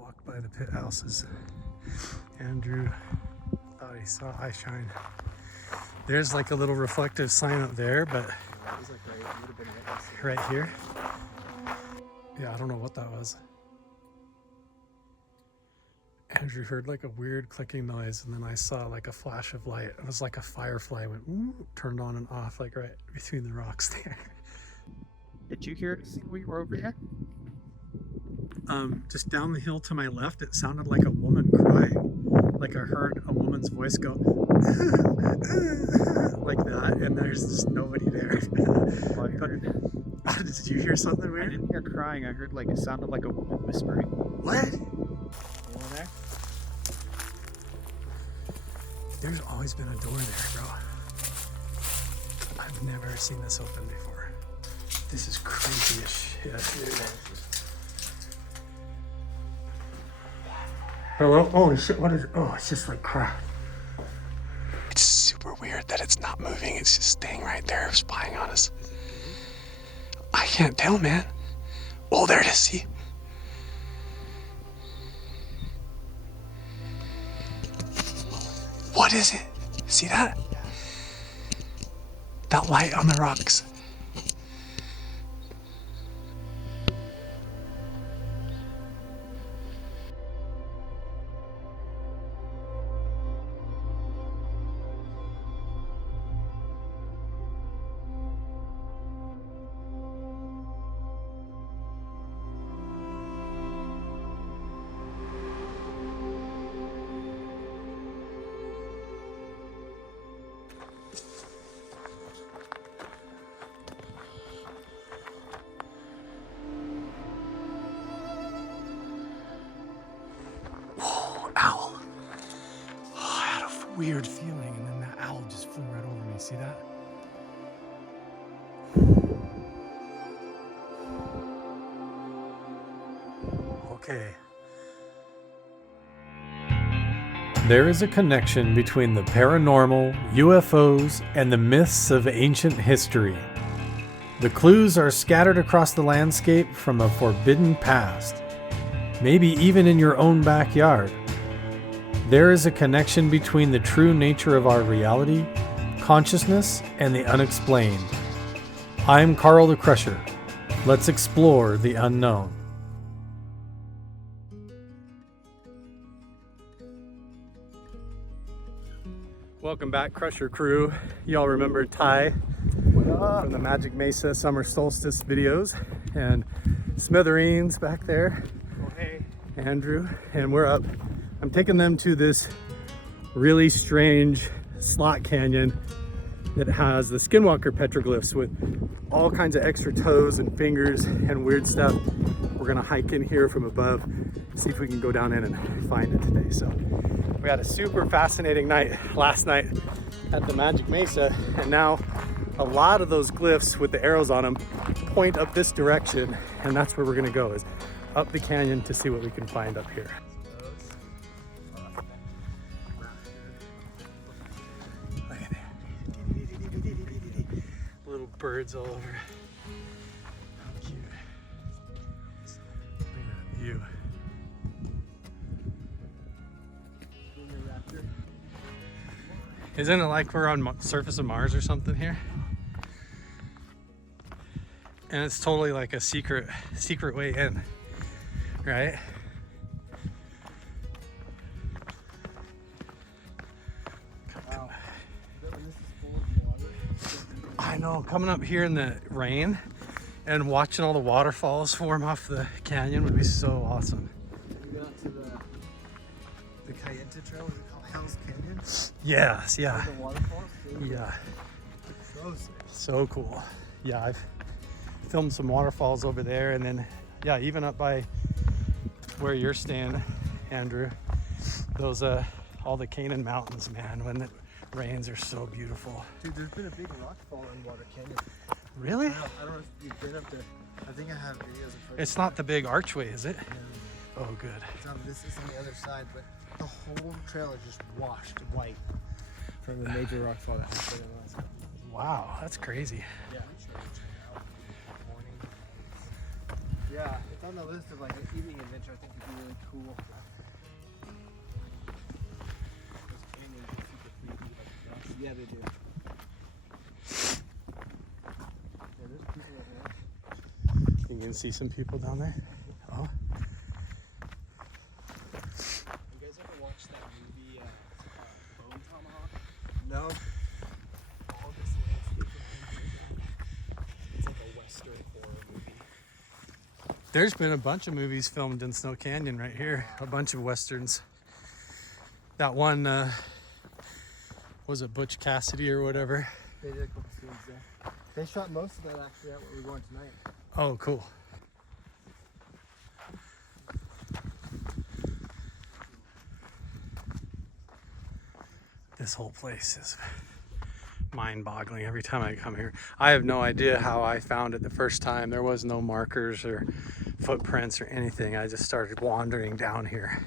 walked by the pit houses. Andrew thought he saw eye shine. There's like a little reflective sign up there, but right here. Yeah, I don't know what that was. Andrew heard like a weird clicking noise, and then I saw like a flash of light. It was like a firefly went ooh, turned on and off, like right between the rocks there. Did you hear it when you were over here? Just down the hill to my left, it sounded like a woman crying. Like I heard a woman's voice go like that, and there's just nobody there. Did you hear something weird? I didn't hear crying. I heard like it sounded like a woman whispering. What? Anyone there? There's always been a door there, bro. I've never seen this open before. This is crazy as shit, dude. Hello? Oh shit, what is it? Oh, it's just like crap. It's super weird that it's not moving. It's just staying right there, spying on us. I can't tell, man. Oh, there it is, see? What is it? See that? That light on the rocks. Owl. Oh, I had a weird feeling, and then that owl just flew right over me. See that? Okay. There is a connection between the paranormal, UFOs, and the myths of ancient history. The clues are scattered across the landscape from a forbidden past, maybe even in your own backyard. There is a connection between the true nature of our reality, consciousness, and the unexplained. I'm Carl the Crusher. Let's explore the unknown. Welcome back, Crusher crew. Y'all remember Ty from the Magic Mesa Summer Solstice videos, and Smithereens back there. Oh, hey. Andrew, and we're up. I'm taking them to this really strange slot canyon that has the Skinwalker petroglyphs with all kinds of extra toes and fingers and weird stuff. We're gonna hike in here from above, see if we can go down in and find it today. So we had a super fascinating night last night at the Magic Mesa, and now a lot of those glyphs with the arrows on them point up this direction, and that's where we're gonna go, is up the canyon to see what we can find up here. Look at that. Little birds all over. How cute. Look at that view. Isn't it like we're on the surface of Mars or something here? And it's totally like a secret way in, right? Wow. I know, coming up here in the rain and watching all the waterfalls form off the canyon would be so awesome. We got to the Paiute trail, is it called Hell's Canyon? Yes, yeah. The waterfalls? Yeah. So sick. So cool. Yeah, I've filmed some waterfalls over there, and then yeah, even up by where you're staying, Andrew. Those all the Canaan mountains, man, when it rains are so beautiful. Dude, there's been a big rock fall in Water Canyon. Really? I don't know if you've been up there. I think I have videos of it. It's not the big archway, is it? Oh, good. This is on the other side, but the whole trail is just washed white from the major rock fall that happened in the last couple of years. Wow, that's crazy. Yeah. Yeah, it's on the list of like an evening adventure. I think it'd be really cool. Yeah, they do. Yeah, there's people over there. You can see some people down there. Oh, You guys ever watch that movie, Bone Tomahawk? No. All this landscape behind you. It's like a western horror movie. there's been a bunch of movies filmed in Snow Canyon right here. A bunch of westerns. That one, was it Butch Cassidy or whatever? They did a couple scenes there. They shot most of that actually at where we're going tonight. Oh, cool. This whole place is mind-boggling every time I come here. I have no idea how I found it the first time. There was no markers or footprints or anything. I just started wandering down here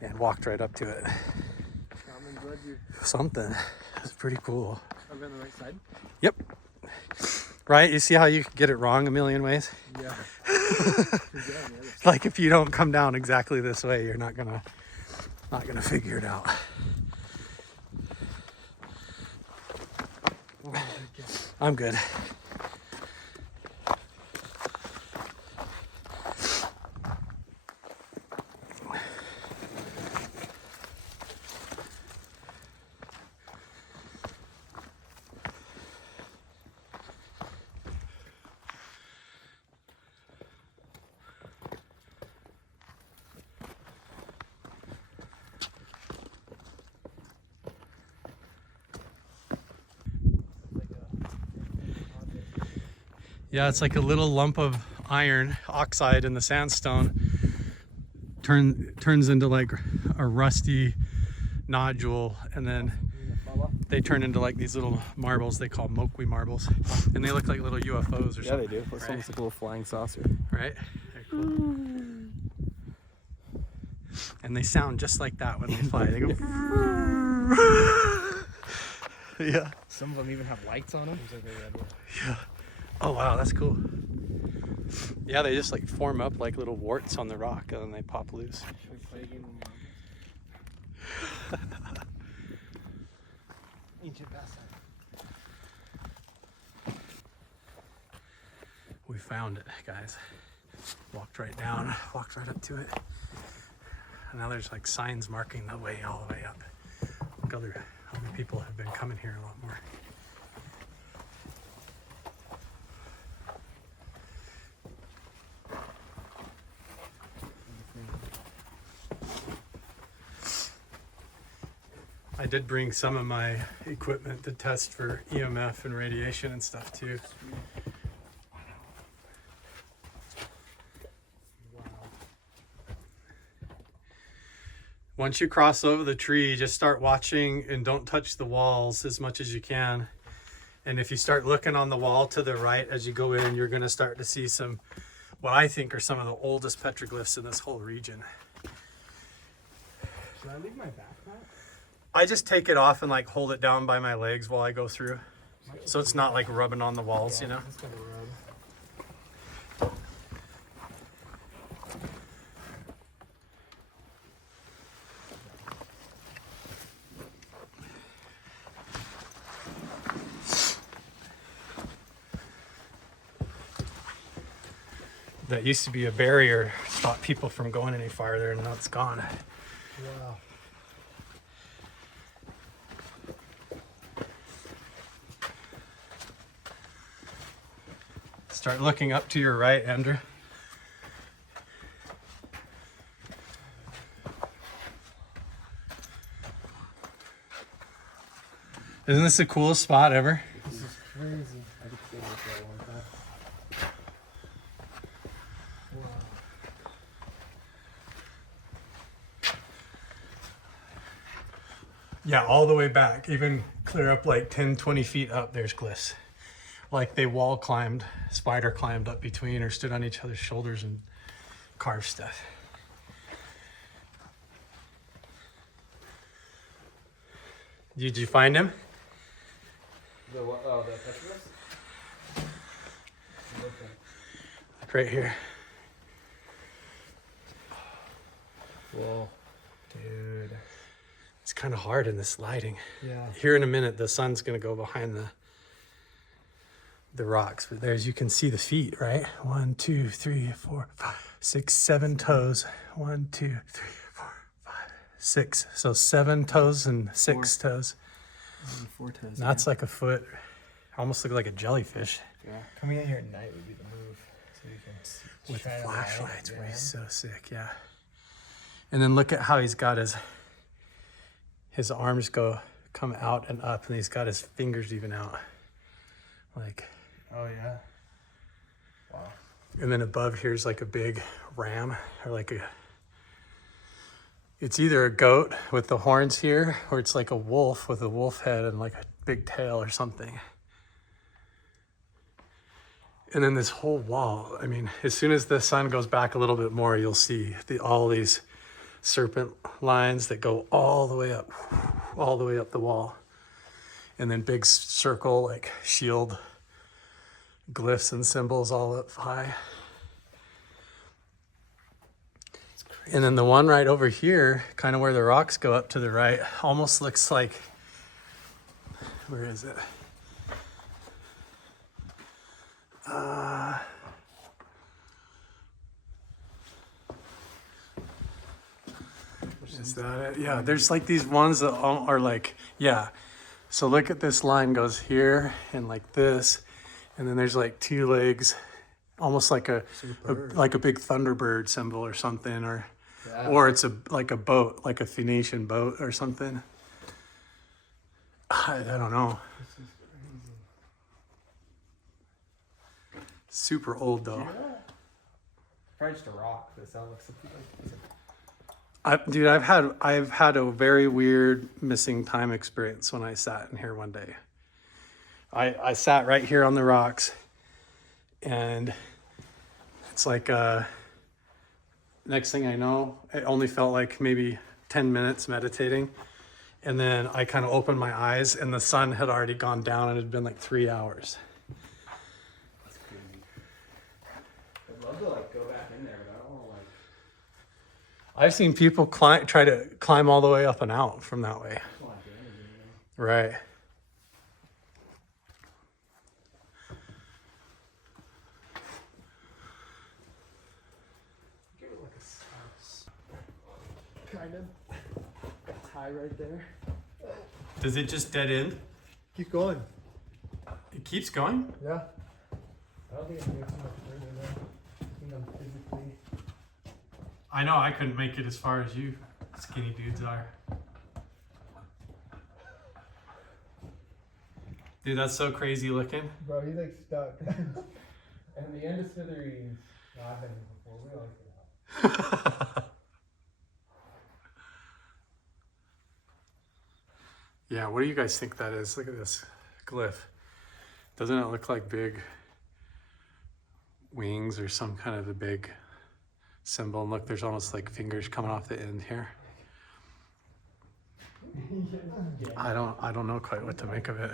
and walked right up to it. Shaman led you. Something. It's pretty cool. Are we on the right side? Yep. Right? You see how you can get it wrong a million ways? Yeah. Like if you don't come down exactly this way, you're not gonna figure it out. I'm good. Yeah, it's like a little lump of iron oxide in the sandstone turns into like a rusty nodule, and then they turn into like these little marbles they call Moqui marbles, and they look like little UFOs or something. Yeah, they do. It's right? almost like a little flying saucer. Right? They're cool. And they sound just like that when they fly. They go. Yeah. Some of them even have lights on them. Yeah. Oh wow, that's cool. Yeah, they just like form up like little warts on the rock and then they pop loose. Should we play a game of Ancient pastime. We found it, guys. Walked right down, walked right up to it. And now there's like signs marking the way all the way up. Look, other people have been coming here a lot more. I did bring some of my equipment to test for EMF and radiation and stuff too. Once you cross over the tree, just start watching and don't touch the walls as much as you can. And if you start looking on the wall to the right as you go in, you're going to start to see some, what I think are some of the oldest petroglyphs in this whole region. Should I leave my backpack? I just take it off and like hold it down by my legs while I go through. So it's not like rubbing on the walls, you know? It's gotta rub. That used to be a barrier, stop people from going any farther, and now it's gone. Wow. Start looking up to your right, Andrew. Isn't this the coolest spot ever? This is crazy. I could stay here for a long time. Wow. Yeah, all the way back, even clear up like 10, 20 feet up, there's glyphs. Like they wall climbed, spider climbed up between or stood on each other's shoulders and carved stuff. Did you find him? The what? Oh, the petroglyphs? Like right here. Whoa. Dude. It's kind of hard in this lighting. Yeah. Here in a minute, the sun's gonna go behind the rocks, but there, as you can see the feet, right? 1, 2, 3, 4, 5, 6, 7 toes. 1, 2, 3, 4, 5, 6. So 7 toes and 6 toes. 4 toes. And that's like a foot. Almost look like a jellyfish. Yeah. Coming in here at night would be the move. So you can see, With shine a light, flashlights, yeah. he's so sick, yeah. And then look at how he's got his arms come out and up, and he's got his fingers even out. Like, Oh yeah. Wow. and then above here's like a big ram, or like it's either a goat with the horns here, or it's like a wolf with a wolf head and like a big tail or something. And then this whole wall, I mean, as soon as the sun goes back a little bit more, you'll see all these serpent lines that go all the way up the wall. And then big circle, like shield glyphs and symbols all up high. And then the one right over here, kind of where the rocks go up to the right, almost looks like, where is it? Is that it? Yeah, there's like these ones that are like, yeah. So look at this line goes here and like this, and then there's like 2 legs, almost like a big Thunderbird symbol or something, or it's like a boat, like a Phoenician boat or something. I don't know. This is crazy. Super old though. Probably just a rock. This sounds like something like. Dude, I've had a very weird missing time experience when I sat in here one day. I sat right here on the rocks, and it's like next thing I know, it only felt like maybe 10 minutes meditating, and then I kind of opened my eyes and the sun had already gone down and it had been like 3 hours. That's crazy. I'd love to like go back in there, but I don't want to like. I've seen people try to climb all the way up and out from that way. I want to damage it, Right. Give it like a sauce. Kind of. Got tie right there. Does it just dead end? Keep going. It keeps going? Yeah. I don't think it's going too much further though. I think I'm physically. I know I couldn't make it as far as you skinny dudes are. Dude, that's so crazy looking. Bro, he's like stuck. And the end of Smithereens. No, I've been here before. We like it out. Yeah, what do you guys think that is? Look at this glyph. Doesn't it look like big wings or some kind of a big symbol? And look, there's almost like fingers coming off the end here. I don't know quite what to make of it.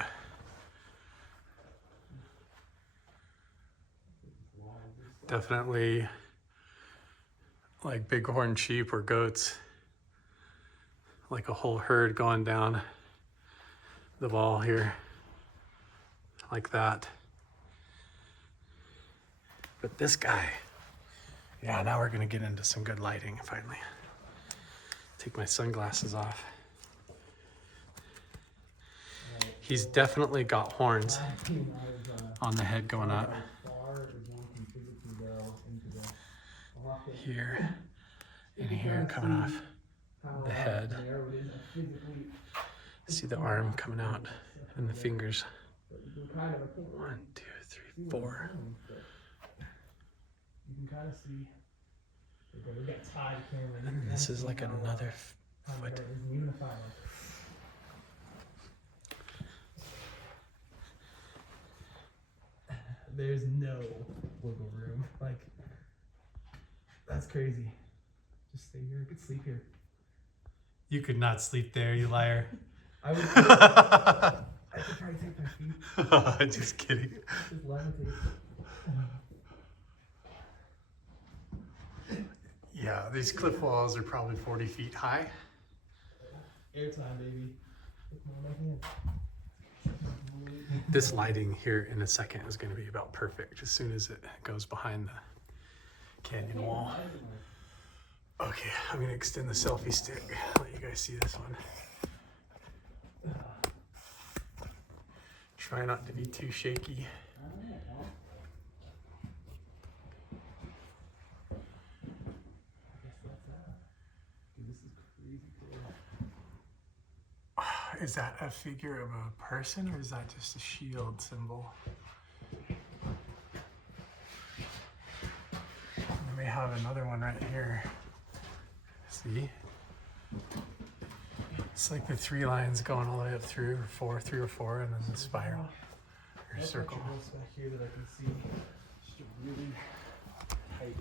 Definitely like bighorn sheep or goats, like a whole herd going down the wall here, like that. But this guy, yeah, now we're gonna get into some good lighting finally. Take my sunglasses off. He's definitely got horns on the head going up. Here and here coming off the head. See the arm coming out and the fingers. 1, 2, 3, 4. You can kind of see. We got tied camera. This is like another foot. There's no wiggle room. Like, that's crazy. Just stay here. I could sleep here. You could not sleep there, you liar. I would. I could try to take my feet. Just kidding. Just levitate. Yeah, these cliff walls are probably 40 feet high. Airtime, baby. This lighting here in a second is going to be about perfect as soon as it goes behind the canyon wall. Okay, I'm going to extend the selfie stick. Let you guys see this one. Try not to be too shaky. Is that a figure of a person or is that just a shield symbol? We may have another one right here. See? It's like the 3 lines going all the way up through, or 3 or 4, and then the spiral or circle. Back here that I can see. Just a really tight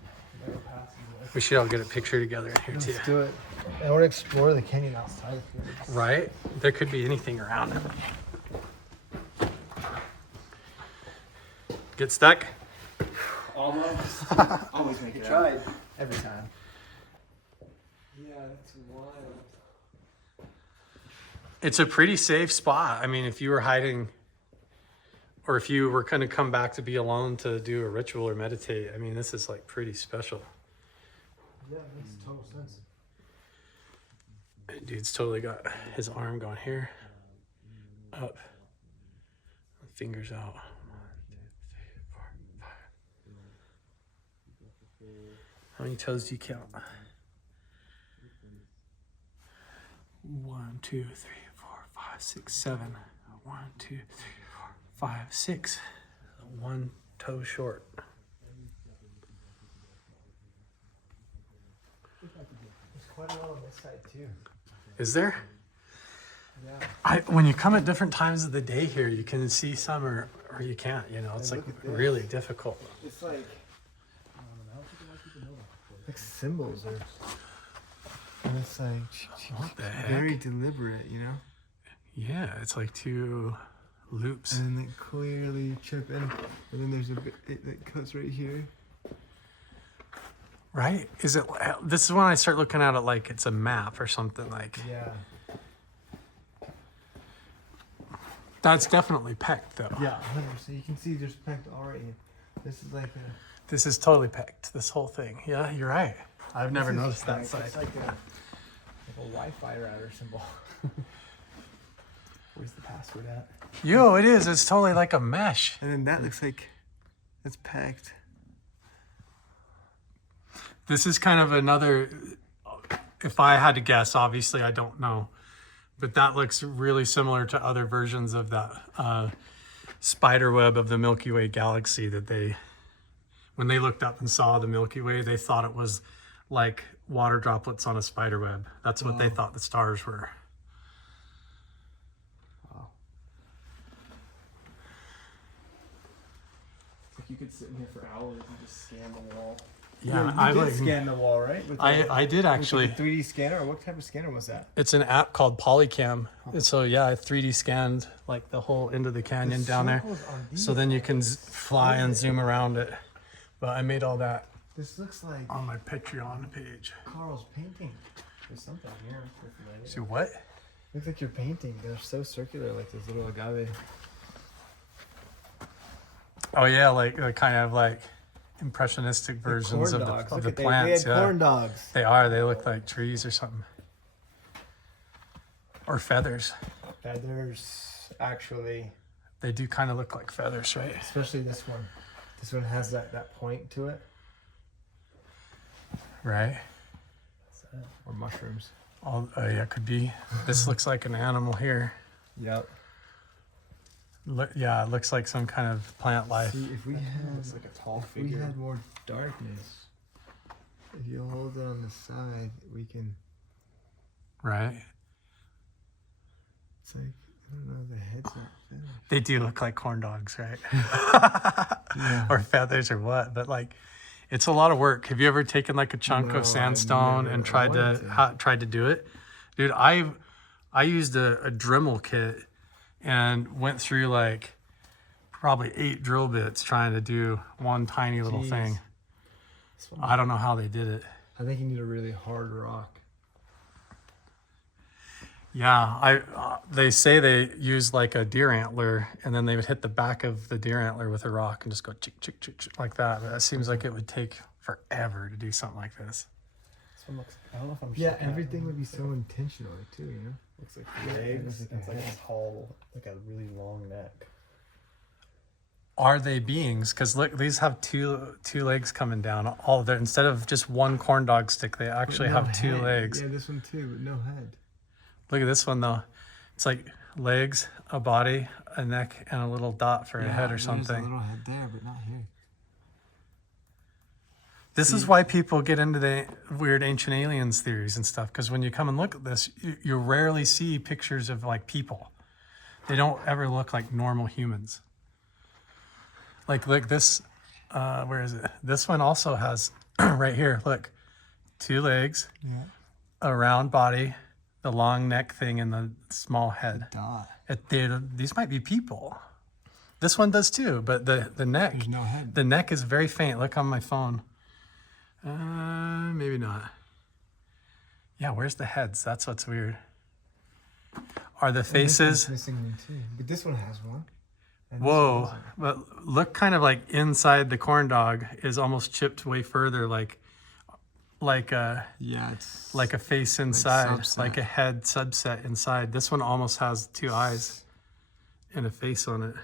narrow passageway. We should all get a picture together in here too. Let's do it. I want to explore the canyon outside here. Right? There could be anything around it. Get stuck? Almost. Always make it out. Every time. Yeah, that's wild. It's a pretty safe spot. I mean, if you were hiding or if you were going to come back to be alone to do a ritual or meditate, I mean, this is like pretty special. Yeah, it makes total sense. Dude's totally got his arm going here, up, fingers out. 1, 2, 3, 4, 5. How many toes do you count? 1, 2, 3, 4, 5, 6, 7. 1, 2, 3, 4, 5, 6. 1 toe short. There's quite a lot on this side too. Is there? Yeah. When you come at different times of the day here, you can see some or you can't, you know, it's like really difficult. It's like symbols or and it's like What the heck? very deliberate, you know? Yeah, it's like 2 loops. And then clearly chip in, and then there's a bit that cuts right here. Right? Is it, this is when I start looking at it like it's a map or something like. Yeah. That's definitely pecked though. Yeah, 100%. You can see there's pecked already. This is like a. This is totally pecked, this whole thing. Yeah, you're right. I've never this is noticed that pecked. side. It's like a Wi-Fi router symbol. Where's the password at? Yo, it is. It's totally like a mesh. And then that looks like it's pecked. This is kind of another, if I had to guess, obviously I don't know, but that looks really similar to other versions of that spider web of the Milky Way galaxy that when they looked up and saw the Milky Way, they thought it was like water droplets on a spider web. That's what they thought the stars were. Wow. It's like you could sit in here for hours and just scan the wall. Yeah, I did scan the wall, right? With I did actually. With like a 3D scanner, or what type of scanner was that? It's an app called Polycam. And so yeah, I 3D scanned like the whole end of the canyon down there. So then you can fly and zoom around it. But I made all that This looks like on my Patreon page. Carl's painting. There's something here. See what? Looks like you're painting. They're so circular, like this little agave. Oh yeah, like kind of like impressionistic versions of the plants. They had corn dogs. They are. They look like trees or something. Or feathers. Feathers, actually. They do kind of look like feathers, right? Especially this one. This one has that point to it. Right. Or mushrooms. Oh yeah, could be. This looks like an animal here. Yep. Yeah, it looks like some kind of plant life. See, if we had like a tall if we had more darkness, if you hold it on the side, we can. Right. It's like, I don't know, the head's not feathers. They do look like corn dogs, right? Yeah. Or feathers or what, but like it's a lot of work. Have you ever taken like a chunk No, of sandstone and tried to do it? Dude, I used a Dremel kit and went through like probably 8 drill bits trying to do one tiny little thing. I don't know how they did it. I think you need a really hard rock. Yeah, they say they use like a deer antler, and then they would hit the back of the deer antler with a rock and just go chick, chick, chick, chick, like that. But that seems like it would take forever to do something like this. This one looks. I don't know if I'm. just Yeah, looking at it. everything would be so intentional too, you know? Looks like Yeah, legs. it looks like a It's like head. a tall, like a really long neck. Are they beings? Because look, these have two legs coming down. All there, instead of just one corn dog stick, they actually But no have two head. legs. Yeah, this one too, but no head. Look at this one though. It's like legs, a body, a neck, and a little dot for a head or There's something. a little head there, but not here. This is why people get into the weird ancient aliens theories and stuff. Because when you come and look at this, you rarely see pictures of like people. They don't ever look like normal humans. Like this, where is it? This one also has, right here, look, two legs, Yeah. a round body, the long neck thing, and the small head. Dot. These might be people. This one does too, but the neck, There's no head. the neck is very faint. Look on my phone. Maybe not. Yeah, where's the heads? That's what's weird. Are the And this one's faces? missing one too, but this one has one. And this one Whoa, doesn't. but look kind of like inside the corn dog is almost chipped way further, like a Yeah, it's like a face inside, subset. like a head subset inside. This one almost has two eyes and a face on it.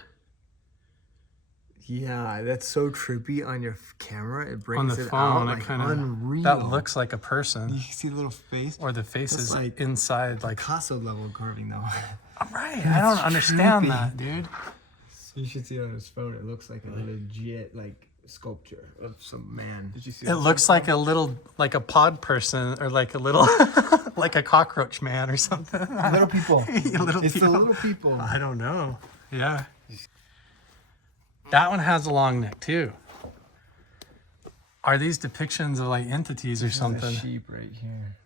Yeah, that's so trippy on your camera. It brings On the it phone, out it like kind of unreal. that looks like a You person, can see the little face. or the face That's is like inside, like. Picasso level carving though. Right, I don't understand trippy. that, dude. You should see it on his phone. It looks like a legit like sculpture of some man. Did you see? It looks like a little, like a pod person, or like a little, like a cockroach man or something. Little people. Little It's people. the little people. I don't know. Yeah. That one has a long neck too. Are these depictions of like entities or There's a something? sheep right here.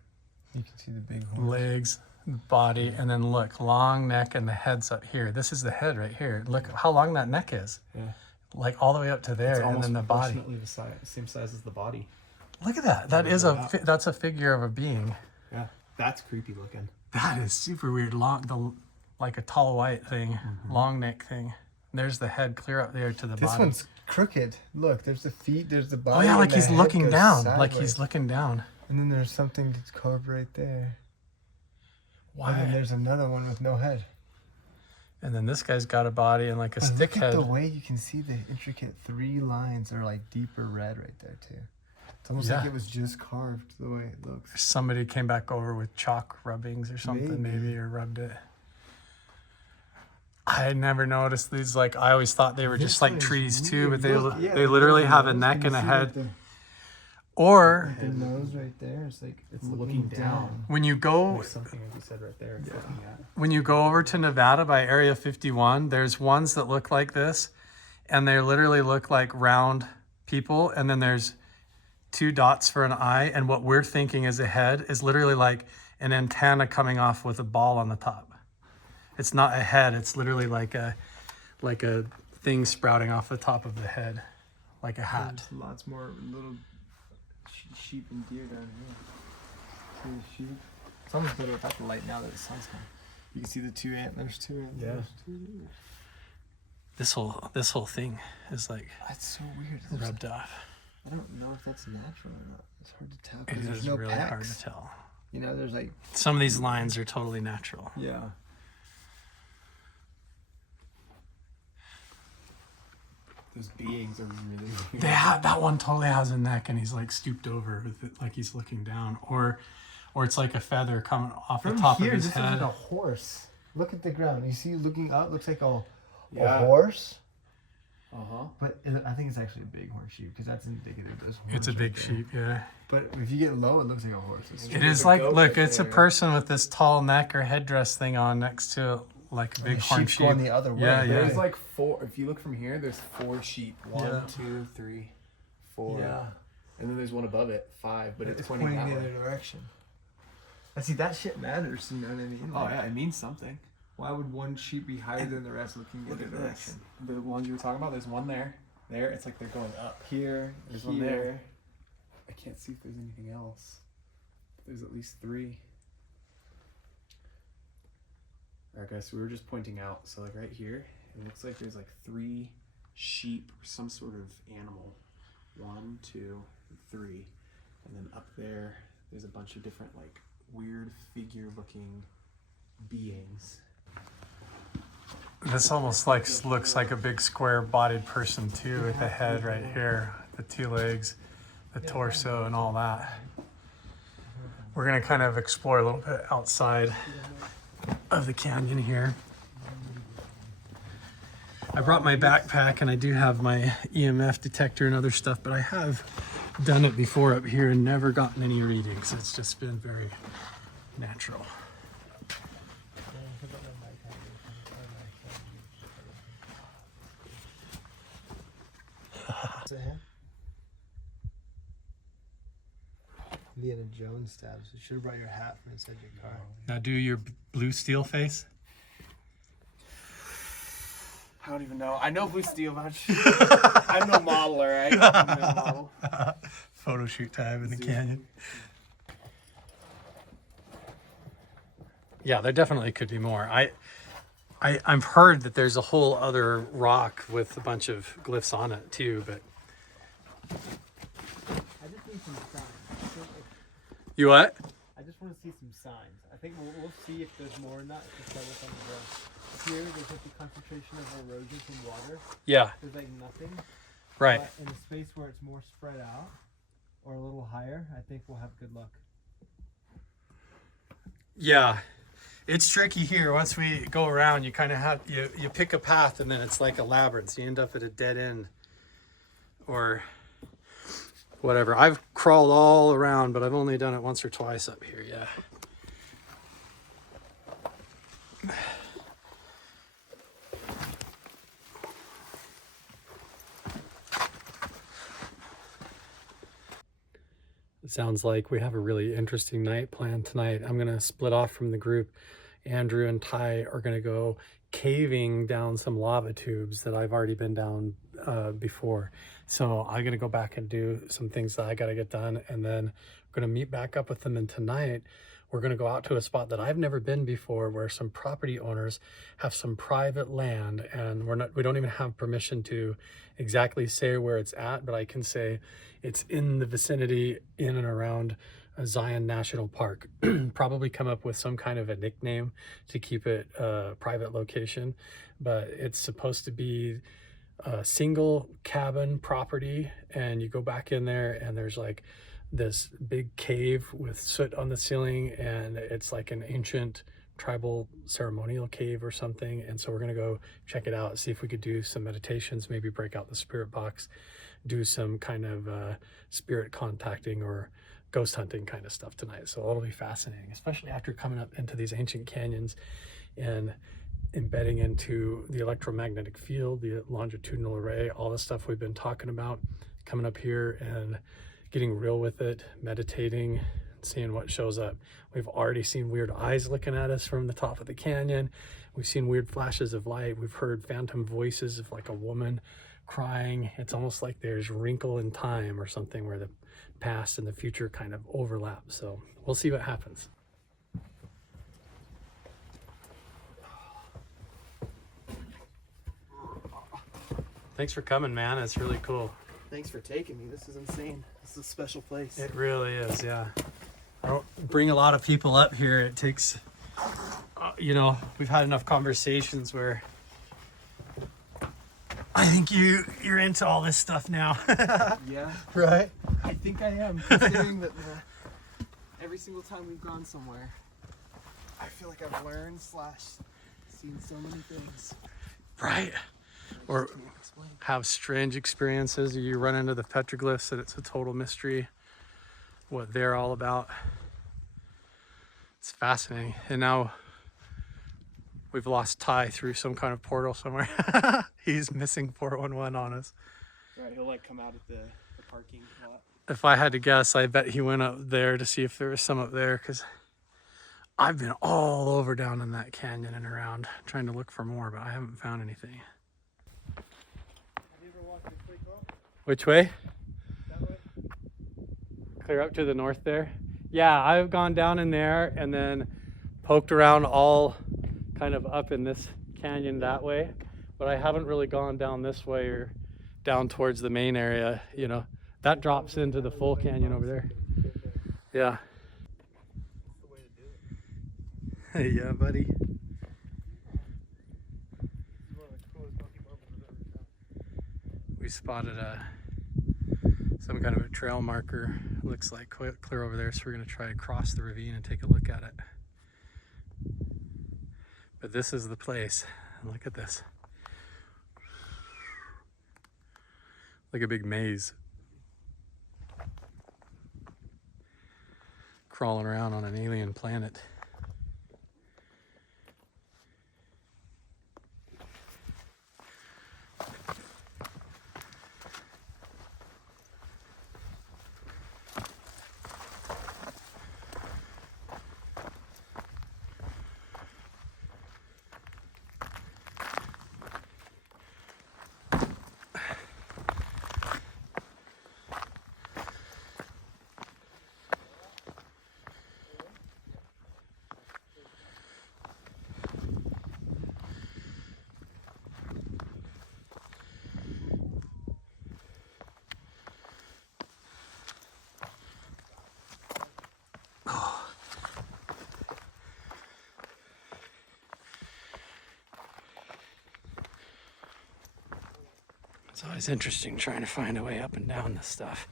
You can see the big horn. Legs, body, and then look, long neck, and the head's up here. This is the head right here. Look how long that neck is. Yeah. Like all the way up to there, and then the body. proportionately the same size as the body. Look at that. That is that's a figure of a being. Yeah, that's creepy looking. That is super weird. Like a tall white thing, long neck thing. There's the head clear up there to the This body. one's crooked. Look, there's the feet, there's the body. Oh yeah, and like the he's head looking goes down. Like sideways. he's looking down. And then there's something that's carved right there. And then Why? there's another one with no head. And then this guy's got a body and like a And stick look at head. the way you can see the intricate 3 lines are like deeper red right there too. It's almost Yeah. like it was just carved the way it looks. Somebody came back over with chalk rubbings or something, maybe, or rubbed it. I had never noticed these. Like I always thought they were just This like one is trees too, weird. but they Look, yeah, they the literally little have a nose. neck Can and a you see, like, head. Or The nose right there is like It's looking down. when you go There's something, like you said right there. It's looking at. when you go over to Nevada by Area 51, there's ones that look like this, and they literally look like round people, and then there's 2 dots for an eye, and what we're thinking is a head is literally like an antenna coming off with a ball on the top. It's not a head, it's literally like a thing sprouting off the top of the head, like a hat. There's lots more little sheep and deer down here. See the sheep? It's almost better without the light now that the sun's coming. You can see the 2 antlers, 2 antlers. Yeah. 2 antlers. This whole thing is like That's so weird. It looks rubbed off. I don't know if that's natural or not. It's hard to tell. It 'Cause there's is no really hard pecs. to tell. You know, there's like Some of these lines are totally natural. yeah. Those beings are really weird. That one totally has a neck, and he's like stooped over with it, like he's looking down, or it's like a feather coming off the From top here, of his this head. is like a horse. Look at the ground. You see, looking up, looks like a Yeah. horse. But I think it's actually a bighorn sheep because that's indicative of this. It's a horns big right there. sheep, yeah. But if you get low, it looks like a horse. It's It true. is a like, goat look, right it's a there. person with this tall neck or headdress thing on next to like a And big the horn sheep's sheep. going the other way. Yeah, yeah. there's like 4. If you look from here, there's 4 sheep. One, Yeah. 2, 3, 4. Yeah. And then there's one above it, 5, but it's, It's pointing, pointing that the way. other direction. I see that shit matters. You know what I mean? Oh Like, yeah, it means something. Why would one sheep be higher than the rest looking the Look other at direction? this. The ones you were talking about, there's one there. There, it's like they're going up. Here, There's one there. I can't see if there's anything else. There's at least 3. Alright guys, so we were just pointing out, so like right here, it looks like there's like 3 sheep or some sort of animal. 1, 2, 3. And then up there's a bunch of different like weird figure looking beings. This almost like looks like a big square bodied person too, with the head right here, the 2 legs, the torso and all that. We're gonna kind of explore a little bit outside of the canyon here. I brought my backpack and I do have my EMF detector and other stuff, but I have done it before up here and never gotten any readings. It's just been very natural. Indiana Jones stabs. You should have brought your hat from inside your car. Now do your blue steel face. I don't even know. I know blue steel much. I'm no modeler, right? I'm no model. Photo shoot time in the canyon. Yeah, there definitely could be more. I've heard that there's a whole other rock with a bunch of glyphs on it too, but I just need some signs. you what? I just want to see some signs. I think we'll see if there's more in that. If there's on the ground. Here, there's like the concentration of erosion from water. Yeah. There's like nothing. Right. But in a space where it's more spread out or a little higher, I think we'll have good luck. Yeah. It's tricky here. Once we go around, you kind of have, you pick a path and then it's like a labyrinth. You end up at a dead end or whatever. I've crawled all around, but I've only done it once or twice up here. Yeah. It sounds like we have a really interesting night planned tonight. I'm going to split off from the group. Andrew and Ty are going to go caving down some lava tubes that I've already been down before. So I'm going to go back and do some things that I got to get done. And then we're going to meet back up with them. And tonight we're going to go out to a spot that I've never been before, where some property owners have some private land, and we don't even have permission to exactly say where it's at, but I can say it's in the vicinity, in and around Zion National Park. Probably come up with some kind of a nickname to keep it a private location, but it's supposed to be a single cabin property, and you go back in there and there's like this big cave with soot on the ceiling, and it's like an ancient tribal ceremonial cave or something. And so we're going to go check it out, see if we could do some meditations, maybe break out the spirit box, do some kind of spirit contacting or ghost hunting kind of stuff tonight. So it'll be fascinating, especially after coming up into these ancient canyons and embedding into the electromagnetic field, the longitudinal array, all the stuff we've been talking about, coming up here and getting real with it, meditating, seeing what shows up. We've already seen weird eyes looking at us from the top of the canyon. We've seen weird flashes of light. We've heard phantom voices of like a woman crying. It's almost like there's wrinkle in time or something where the past and the future kind of overlap. So we'll see what happens. Thanks for coming, man. It's really cool. Thanks for taking me. This is insane. This is a special place. It really is, yeah. I don't bring a lot of people up here. It takes, you know, we've had enough conversations where I think you're into all this stuff now. Yeah. Right? I think I am, considering that every single time we've gone somewhere, I feel like I've learned / seen so many things. Right. Or have strange experiences. You run into the petroglyphs and it's a total mystery what they're all about. It's fascinating. And now we've lost Ty through some kind of portal somewhere. He's missing 411 on us. Right, he'll like come out at the parking lot. If I had to guess, I bet he went up there to see if there was some up there, because I've been all over down in that canyon and around trying to look for more, but I haven't found anything. Have you ever walked this way, Carl? Which way? That way? Clear up to the north there? Yeah, I've gone down in there and then poked around all kind of up in this canyon that way, but I haven't really gone down this way or down towards the main area, you know. That drops into the full canyon over there. Yeah. That's the way to do it. Yeah, buddy. This is one of the coolest monkey marbles I've ever found. We spotted some kind of a trail marker. Looks like clear over there, so we're gonna try to cross the ravine and take a look at it. But this is the place. Look at this. Like a big maze. Crawling around on an alien planet. It's always interesting trying to find a way up and down this stuff.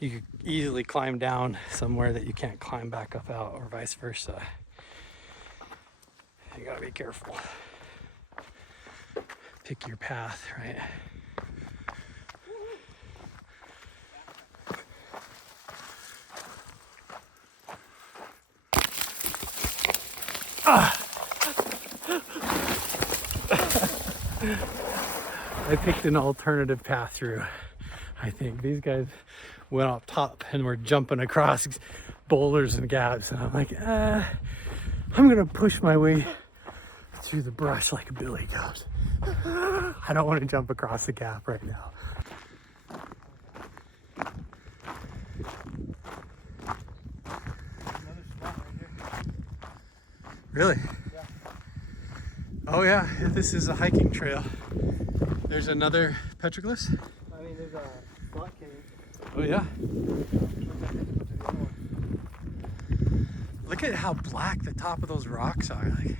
You could easily climb down somewhere that you can't climb back up out, or vice versa. You gotta be careful. Pick your path, right? I picked an alternative path through. I think these guys went up top and were jumping across boulders and gaps, and I'm like, I'm gonna push my way through the brush like a billy goat. I don't want to jump across the gap right now. Another spot right here. Really? Yeah. Oh yeah, this is a hiking trail. There's another petroglyphs. I mean, there's a slot cave. Oh yeah. Look at how black the top of those rocks are. Like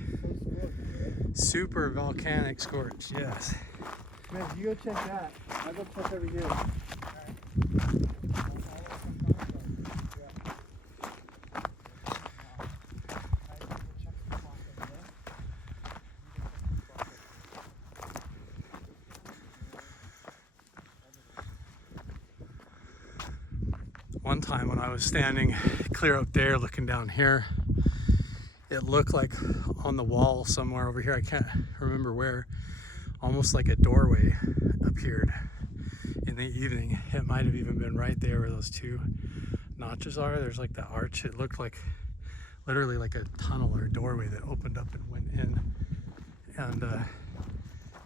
super volcanic scorch. Yes. Man, you go check that. I'll go check over here. One time when I was standing clear up there looking down here, it looked like on the wall somewhere over here, I can't remember where, almost like a doorway appeared in the evening. It might have even been right there where those two notches are. There's like the arch. It looked like literally like a tunnel or a doorway that opened up and went in. And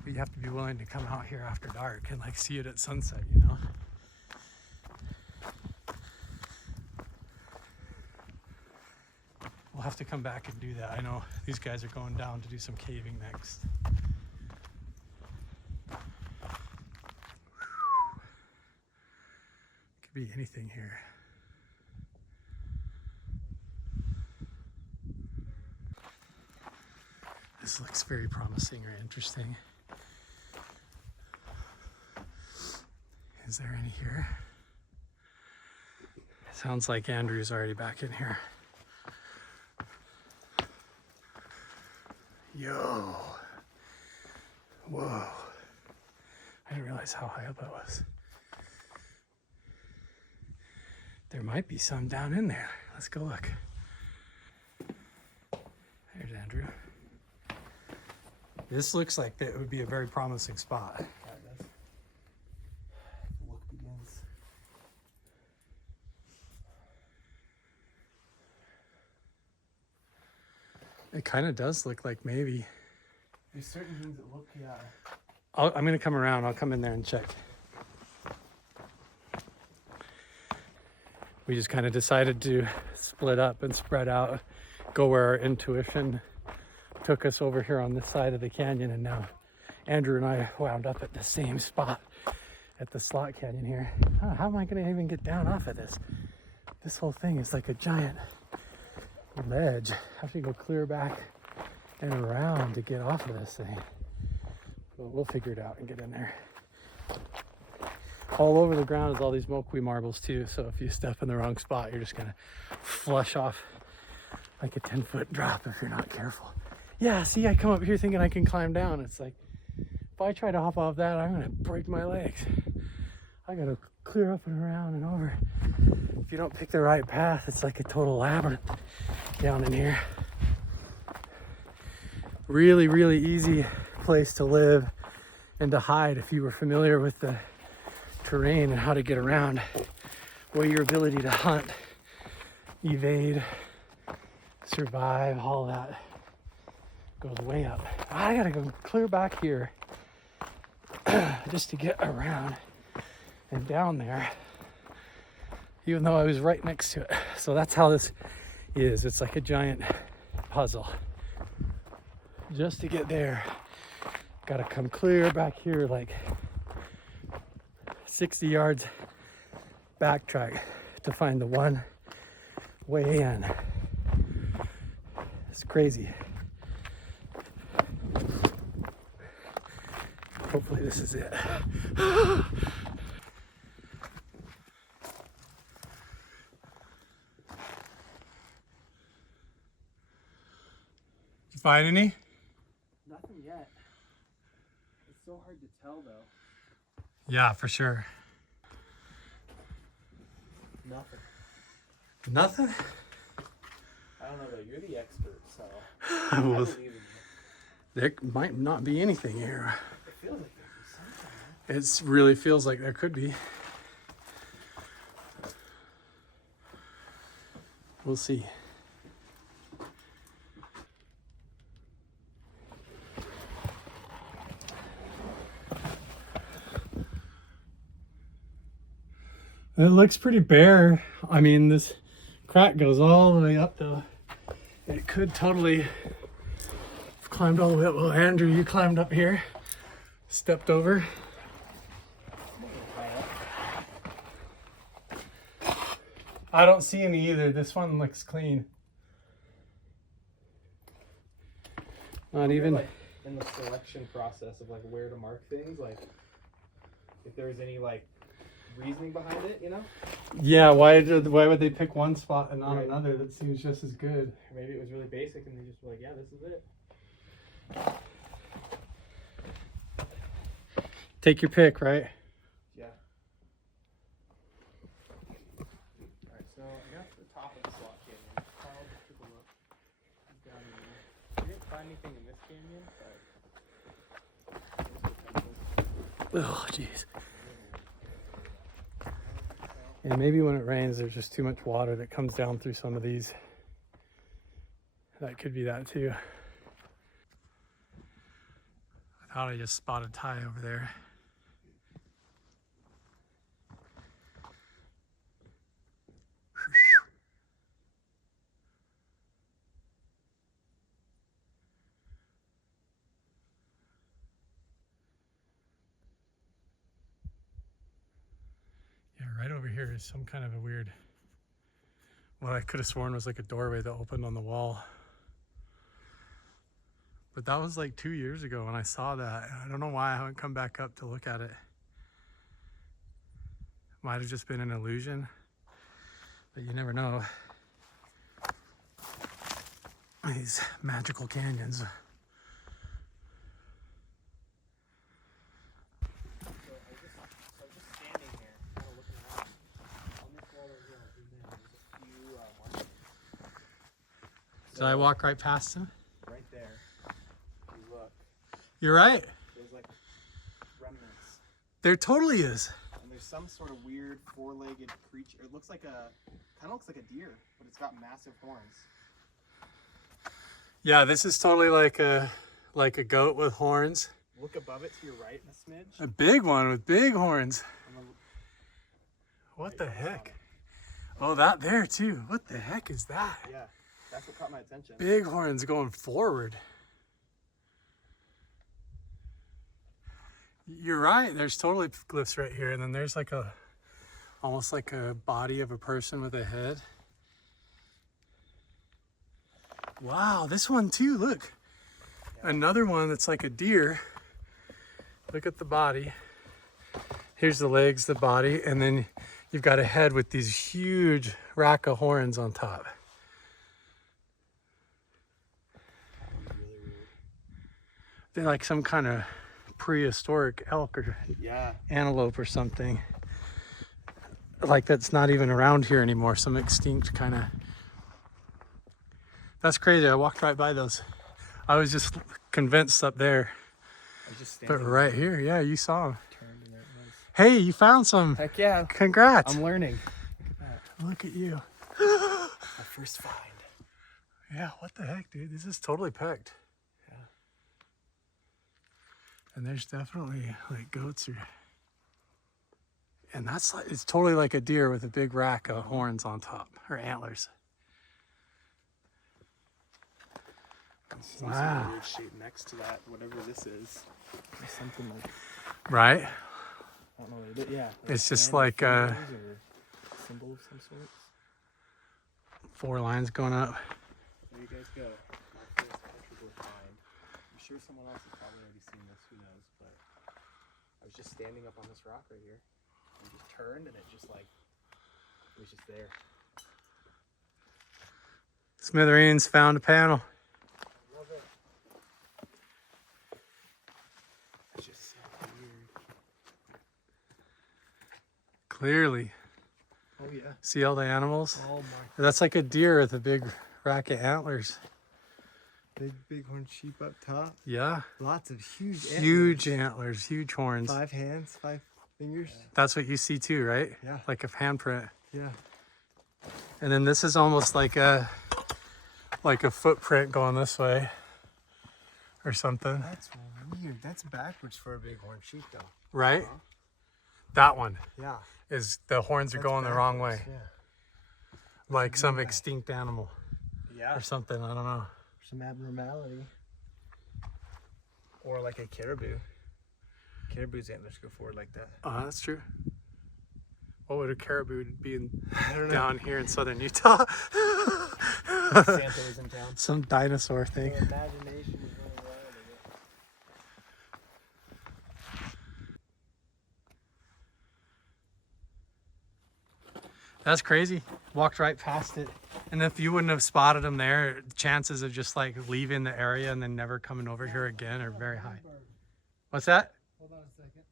you have to be willing to come out here after dark and like see it at sunset, you know? We'll have to come back and do that. I know these guys are going down to do some caving next. Could be anything here. This looks very promising or interesting. Is there any here? Sounds like Andrew's already back in here. Yo. Whoa. I didn't realize how high up I was. There might be some down in there. Let's go look. There's Andrew. This looks like it would be a very promising spot. Yeah, it does. The look begins. It kind of does look like maybe. There's certain things that look, yeah. I'm gonna come around. I'll come in there and check. We just kind of decided to split up and spread out, go where our intuition took us over here on this side of the canyon, and now Andrew and I wound up at the same spot at the slot canyon here. Oh, how am I gonna even get down off of this? This whole thing is like a giant ledge. I have to go clear back and around to get off of this thing. But we'll figure it out and get in there. All over the ground is all these milkweed marbles too, so if you step in the wrong spot, you're just gonna flush off like a 10-foot drop if you're not careful. Yeah, see, I come up here thinking I can climb down. It's like, if I try to hop off that, I'm gonna break my legs. I gotta clear up and around and over. If you don't pick the right path, it's like a total labyrinth down in here. Really, really easy place to live and to hide if you were familiar with the terrain and how to get around, where your ability to hunt, evade, survive, all that goes way up. I gotta go clear back here just to get around and down there, even though I was right next to it. So that's how this is. It's like a giant puzzle. Just to get there, gotta come clear back here, like 60 yards backtrack to find the one way in. It's crazy. Hopefully this is it. Did you find any? Nothing yet. It's so hard to tell though. Yeah, for sure. Nothing. Nothing? I don't know though, you're the expert, so I I will. believe in you. There might not be anything here. It feels like there's something. It really feels like there could be. We'll see. It looks pretty bare. I mean, this crack goes all the way up though. It could totally have climbed all the way up. Well, Andrew, you climbed up here, stepped over. I don't see any either. This one looks clean. Not even. Like in the selection process of like where to mark things, like if there's any like reasoning behind it, you know? Yeah, why would they pick one spot and not Right. another? That seems just as good. Or maybe it was really basic and they just were like, yeah, this is it. Take your pick, right? Yeah. Alright, so I got to the top of the slot canyon. Carl just took a look. He's down in there. We didn't find anything in this canyon, but Oh, jeez. And maybe when it rains, there's just too much water that comes down through some of these. That could be that too. I thought I just spotted Ty over there. Yeah, right over here is some kind of a weird, what I could have sworn was like a doorway that opened on the wall. But that was like 2 years ago when I saw that. I don't know why I haven't come back up to look at it. Might have just been an illusion, but you never know. These magical canyons. so I'm just standing here, kind of looking around. On this wall right here, I'll zoom in. There's a few markings. Did I walk right past them? Right there. If you look, You're right. there's like remnants. There totally is. And there's some sort of weird four-legged creature. It looks like kind of looks like a deer, but it's got massive horns. Yeah, this is totally like a goat with horns. Look above it to your right in a smidge. A big one with big horns. And then What the heck? Oh, that there too. What the heck is that? yeah, that's what caught my attention. Big horns going forward. You're right. There's totally glyphs right here. And then there's like almost like a body of a person with a head. Wow, this one too, look. Yeah. Another one that's like a deer. Look at the body. Here's the legs, the body, and then you've got a head with these huge rack of horns on top. Really weird. They're like some kind of prehistoric elk or antelope or something. Like that's not even around here anymore, some extinct kind of. That's crazy, I walked right by those. I was just convinced up there. But right here, yeah, you saw them. Hey, you found some. Heck yeah. Congrats. I'm learning. Look at that. Look at you. My first find. Yeah, what the heck, dude? This is totally pecked. Yeah. And there's definitely like goats or. And that's like, it's totally like a deer with a big rack of horns on top, or antlers. Wow. Weird shape next to that, whatever this is. There's something like. Right? I don't know what it is. Yeah. It's just like a symbol of some sort. 4 lines going up. There you guys go. My first petroglyph find. I'm sure someone else has probably already seen this. Who knows? But I was just standing up on this rock right here, and just turned, and it was just there. Smithereens found a panel. I love it. It's just so weird. Clearly. Oh yeah. See all the animals? Oh my. That's like a deer with a big rack of antlers. Big bighorn sheep up top. Yeah. Lots of huge antlers, huge horns. 5 hands, 5 fingers. That's what you see too, right? Yeah. Like a handprint. Yeah. And then this is almost like a footprint going this way or something. That's weird. That's backwards for a bighorn sheep though. Right? That one. Yeah. Is the horns are going the wrong way. Yeah. Like some extinct animal. Yeah. Or something, I don't know. Some abnormality. Or like a caribou. Caribou's antlers go forward like that. That's true. What would a caribou be down here in southern Utah? Santa was in town. Some dinosaur thing. Your imagination is running wild. That's crazy. Walked right past it. And if you wouldn't have spotted them there, chances of just like leaving the area and then never coming over here again are very high. What's that? Hold on a second.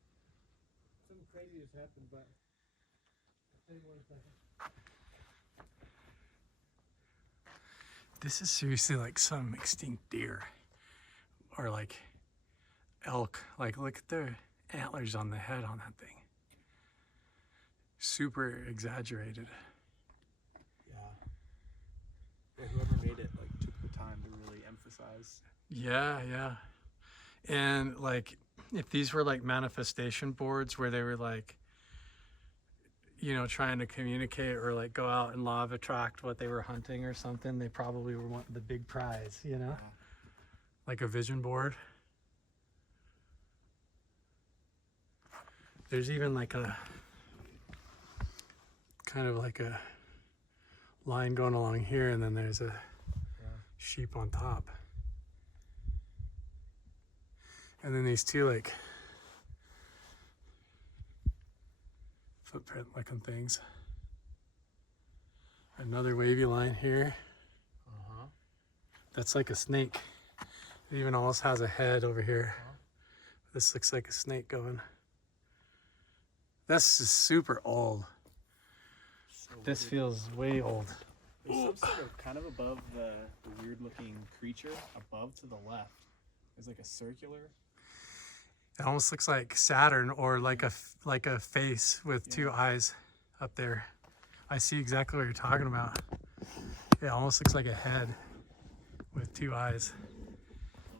Something crazy has happened, but I'll tell you 1 second. This is seriously like some extinct deer or like elk. Like look at the antlers on the head on that thing. Super exaggerated. Yeah. Whoever made it like took the time to really emphasize. Yeah, yeah. And like if these were like manifestation boards where they were like, you know, trying to communicate or like go out and law of attract what they were hunting or something, they probably were wanting the big prize, you know? Yeah. Like a vision board. There's even like a kind of like a line going along here, and then there's a sheep on top. And then these 2 like footprint looking things. Another wavy line here. That's like a snake. It even almost has a head over here. This looks like a snake going. This is super old. This feels way old. There's some sort of kind of above the weird looking creature above to the left. There's like a circular. It almost looks like Saturn or like a face with 2 eyes up there. I see exactly what you're talking about. It almost looks like a head with 2 eyes.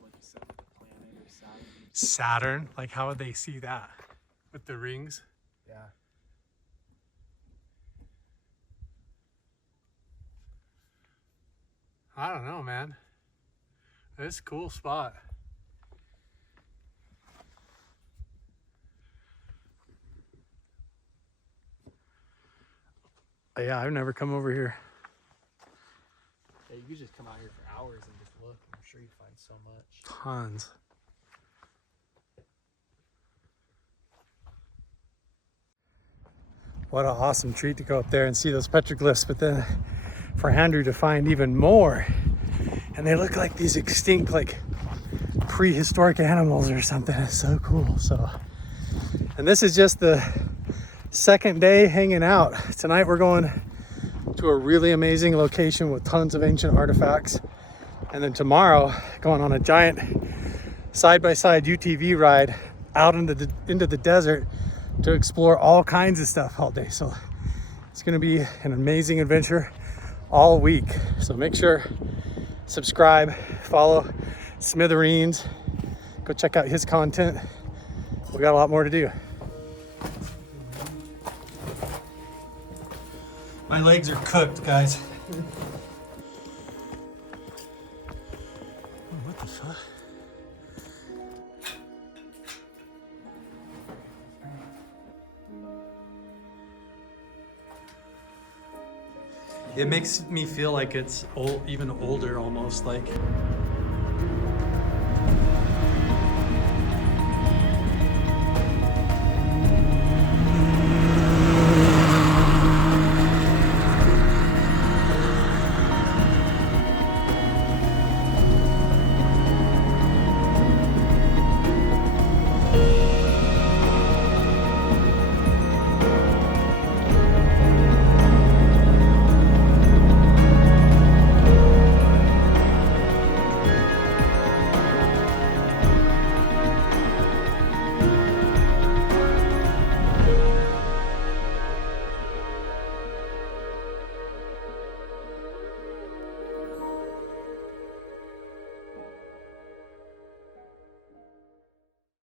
Like you said, like a planet or Saturn. Saturn? Like how would they see that? With the rings? Yeah. I don't know, man. It's a cool spot. Yeah, I've never come over here. Yeah, you could just come out here for hours and just look. I'm sure you'd find so much. Tons. What an awesome treat to go up there and see those petroglyphs, but then for Andrew to find even more. And they look like these extinct, like prehistoric animals or something. It's so cool. So, and this is just the second day hanging out. Tonight we're going to a really amazing location with tons of ancient artifacts. And then tomorrow, going on a giant side-by-side UTV ride out into the desert to explore all kinds of stuff all day. So it's gonna be an amazing adventure all week. So make sure, subscribe, follow Smithereens, go check out his content. We got a lot more to do. My legs are cooked, guys. What the fuck? It makes me feel like it's even older, almost like